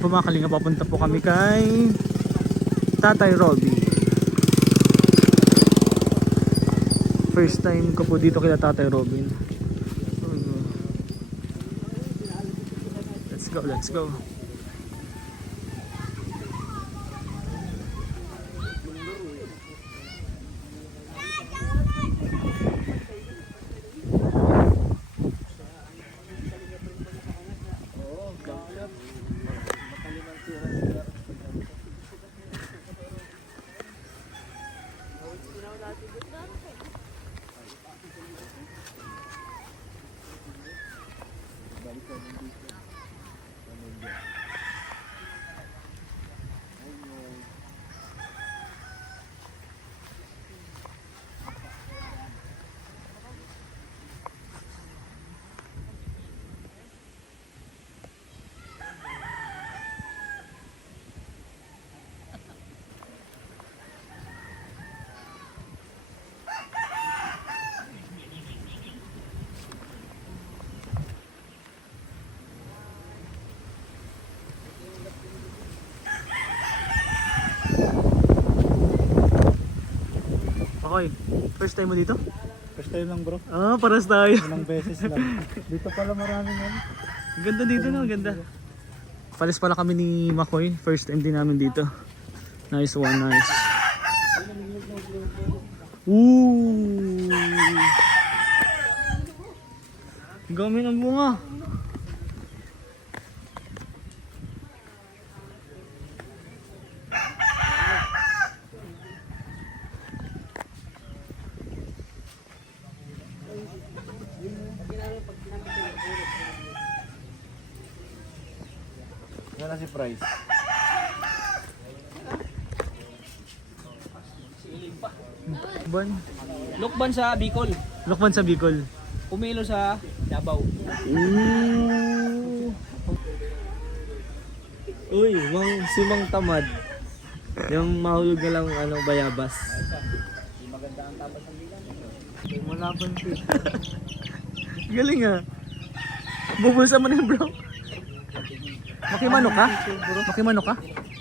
po mga kalinga, papunta po kami kay Tatay Robby. First time ko po dito kay Tatay Robin. Let's go, let's go. Okay, first time mo dito? First time lang bro. Ah, paras tayo. Ilang beses lang. Dito pala maraming ano. Ganda dito no, ganda. Palis pala kami ni Makoy, first time din namin dito. Nice one, nice. Ooh! Gami ng bunga. Yan na si Price. Ban? Lukban sa Bicol. Lokban sa Bicol. Umilo sa Davao. Ooh! Uy, si Mang Tamad. Yung mahulog na lang bayabas. Wala pa yung galing ah. Bubulsa mo na yun bro. Makimanok ka? Makimanok ka?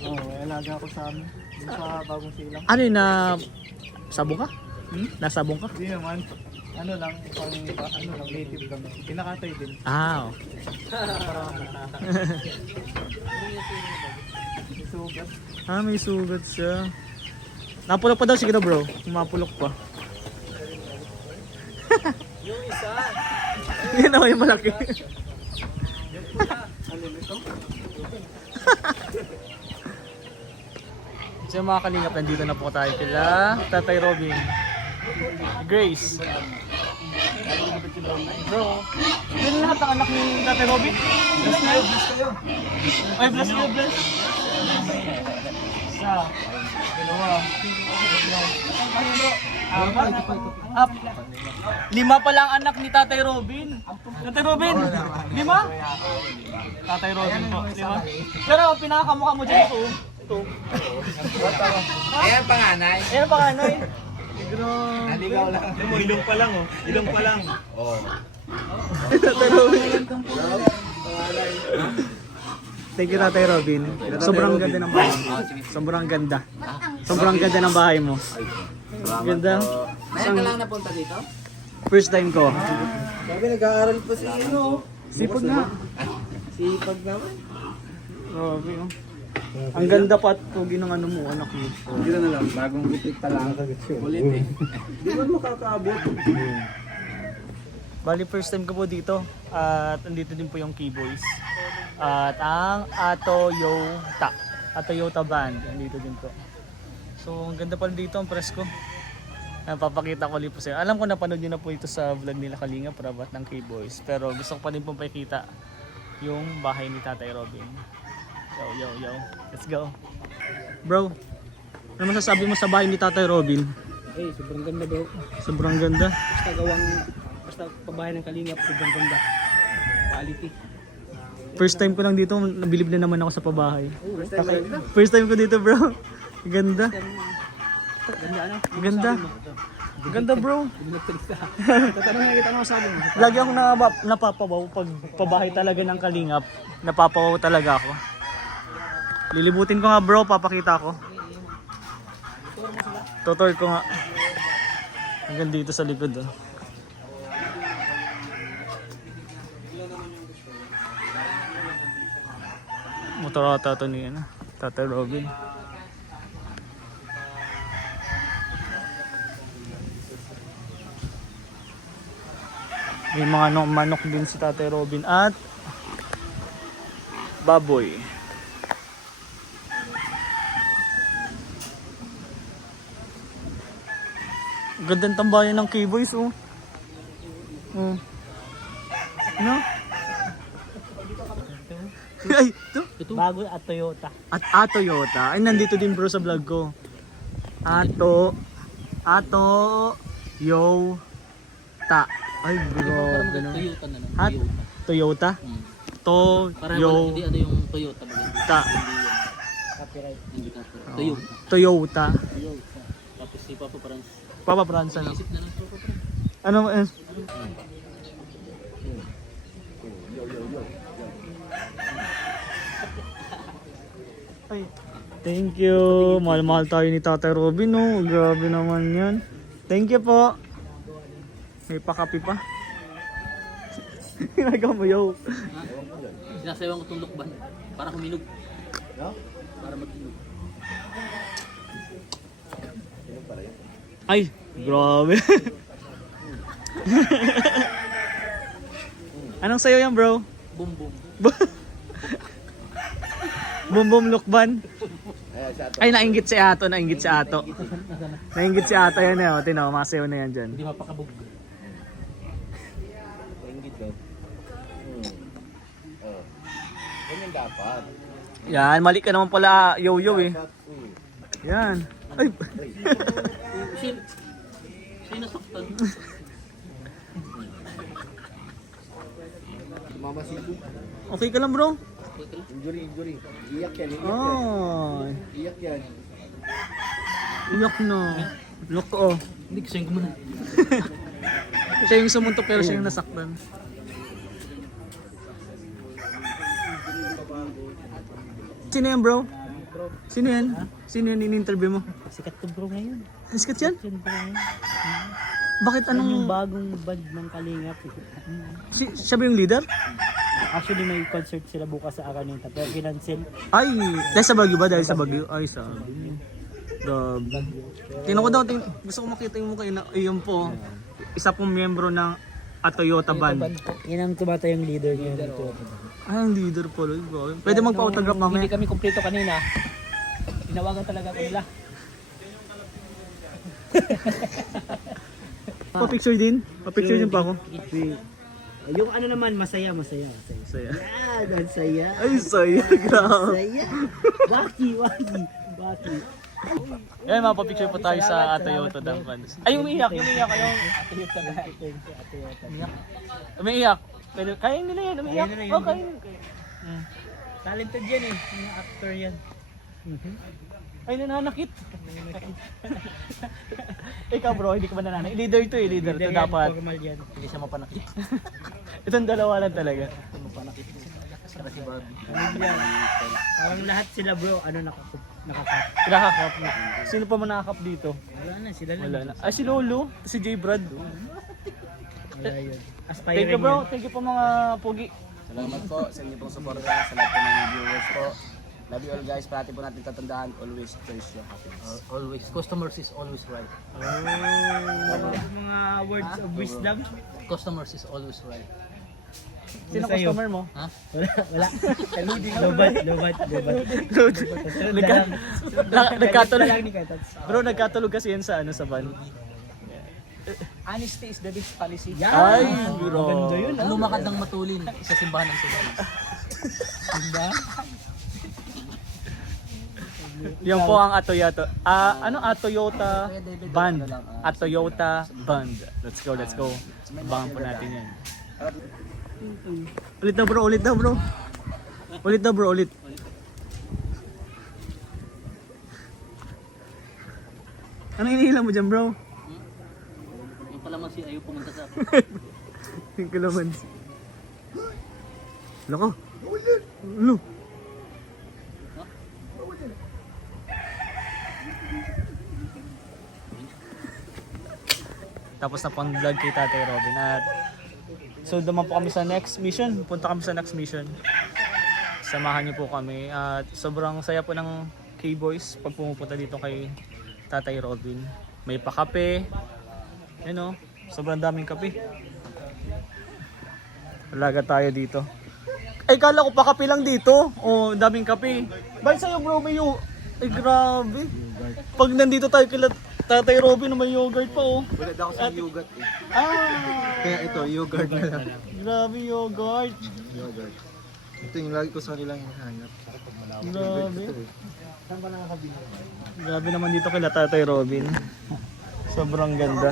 Oo, alaga ako sa amin. Dito sa bagong silang. Ano yun na sabong ka? Nasabong ka? Hindi naman. Ano lang, ano lang, native lang. Pinakatay din. Ah, oh. Sugat. Ah, may sugat siya. Napulok pa daw, sige daw bro. Mapulok pa. Yung isa. Yan naman yung malaki. Ano nito? So mga kalingap, nandito na po tayo kila Tatay Robin. Grace. Bro, yun lahat ang anak ni Tatay Robin? Bless na yun? Ay, bless kayo, bless. Isa. Dalawa. Up. Lima pala ang anak ni Tatay Robin. Tatay Robin, lima? Tatay Robin po, lima. Pero pinakamukha mo dyan ito. Ito. Ayan panganay. Ayan ang panganay. Naligaw lang. Ilong pa lang oh. Ilong pa lang. Oh. Tatay Robin. Thank you Tatay Robin. Sobrang ganda ng bahay mo. Sobrang ganda. Sobrang ganda ng bahay mo. Ganda. Ngayon ka lang napunta dito? First time ko. Sabi nag-aaral pa si Sipag na. Sipag naman. Grabe oh. Ang ganda pa at pugi ng ano mo, anak mo. Dito na lang, bagong bitik pa lang. Ulit eh. Di ba makakaabot? Bali first time ko po dito at andito din po yung Keyboys. At ang Atoyota Band, andito din po. So ang ganda pala dito, ang presko. Papakita ko ulit po sa'yo. Alam ko napanood nyo na po ito sa vlog nila Kalinga Prabhat ng Keyboys. Pero gusto ko pa din po pakita yung bahay ni Tatay Robin. Yo. Let's go. Bro, ano masasabi mo sa bahay ni Tatay Robin? Eh, sobrang ganda bro. Sobrang ganda. Basta pabahay ng Kalingap, sobrang ganda. Quality. First time ko lang dito, nabilib na naman ako sa pabahay. First time ko dito bro. Ganda. Ganda ano? Ganda. Ganda bro. Tatanong nga kita ano sabi mo. Lagi akong napapawaw pag pabahay talaga ng Kalingap. Napapawaw talaga ako. Lilibutin ko nga bro, papakita ko. Tutor ko nga. Hanggang dito sa likod oh. Motor ata ito ni ano, Tatay Robin. May mga manok din si Tatay Robin at baboy. Gandang tambayan ng K-Boys oh. Oh. No? Ay, ito. Bago at Toyota. At Toyota. Ay, nandito din bro sa vlog ko. Yota. Ay, bro. Ganun. Toyota na lang. At Toyota? Parang hindi ano yung Toyota. Ta. Copyright. Hindi copyright. Toyota. Toyota. Tapos si Papa parang Papa Fransa no? isip na lang Papa parang. Ano Ay, thank you. Mahal-mahal tayo ni Tatay Robin, no? Grabe naman yan. Thank you po. May pakapi pa. Ginagawa mo, yo. Sinasayawan ko itong lukban. Para huminog. Para maghinog. Ay, grabe. Anong sayo yan, bro? Boom boom. Boom boom lukban. Ay, nainggit si Ato, nainggit si Ato. Nainggit si Ato yan eh, tinaw, masayaw na yan dyan. Hindi mapakabog. Ganyan dapat. Yan, mali ka naman pala, yo-yo eh. Yan. Ay, Siya nasaktan. Mamasipo. okay ka lang bro? Injury. Iyak yan. Oh, Iyak yan. iyak no. Look oh. Hindi kasi yung gumana. Siya yung sumuntok pero siya yung nasaktan. Sino yan bro? Sino yan? Sino yan in-interview mo? Sikat to bro ngayon. Sikat yan? Sikat bro ngayon. Bakit Yung anong... bagong band ng Kalingap. Siya ba yung leader? Actually may concert sila bukas sa Araneta pero kinancel. Ay, dahil sa Baguio ba? Dahil sa Baguio? Ay, sa... Tingnan ko daw, gusto ko makita yung mukha yun po. Isa pong miyembro ng Toyota Band. Yan ang tumatayong leader niya. Ay, ang leader pala. Pwede magpa-autograph mamaya. Hindi kami kumpleto kanina. Tinawagan talaga ko nila. Pa-picture din? Pa-picture din pa ako? Yung ano naman, masaya. Saya. Yan, ang saya. Ay, saya. Grabe. Saya. Waki. Yan, mapapicture po tayo sa Toyota Dampans. Ay, umiiyak. Yung umiiyak. Pero kaya nila yan, umiiyak. Oh, kaya nila. Talented yan eh. Mga actor yan. Ay, nananakit. Ikaw bro, hindi ka ba nananakit? Leader to eh, leader to dapat. Formal yan. Hindi siya mapanakit. Itong dalawa lang talaga. Mapanakit. Saka si Bobby. Parang lahat sila bro, ano nakakap. Nakakap na. Sino pa man nakakap dito? Wala na, sila lang. Wala na. Ay, si Lolo, si J. Brad. Wala yun. Aspiring Thank you bro, yan. thank you po mga pogi. Salamat po sa inyo pong suporta, sa lahat po ng viewers po. Love you all guys, parati po natin tatandaan, always cherish your happiness. Always. Customers is always right. Mga words of wisdom. Customers is always right. Sino customer mo? Ha? Wala. Lobat. Nagkatulog. Bro, nagkatulog kasi yan sa sa van. Honesty is the best policy. Ay, bro. Ganda yun. Lumakad ng matulin sa simbahan ng Sudan. Yan po ang Toyota. Toyota Band. Toyota Band. Let's go. Abangan po natin yan. Ulit daw bro. Anong inihilang mo dyan bro? Yung pala man si ayaw pumunta sa Yung kalamansi. Loko. Ano? Tapos na pang vlog kay Tatay Robin. At so naman po kami sa next mission. Punta kami sa next mission. Samahan niyo po kami. At sobrang saya po ng K-Boys pag pumupunta dito kay Tatay Robin. May pakape. Yan o. Sobrang daming kape. Alaga tayo dito. Ay, kala ko pakape lang dito. Oh, daming kape. Bakit sa'yo bro, may ay, grabe. Pag nandito tayo kila Tatay Robin, may yogurt pa oh. Wala daw ako sa yogurt eh. Ah, Kaya ito, yogurt na lang. grabe yogurt. Yogurt. Ito yung lagi ko sa kanilang hinahanap. Grabe. Grabe naman dito kila Tatay Robin. Sobrang ganda.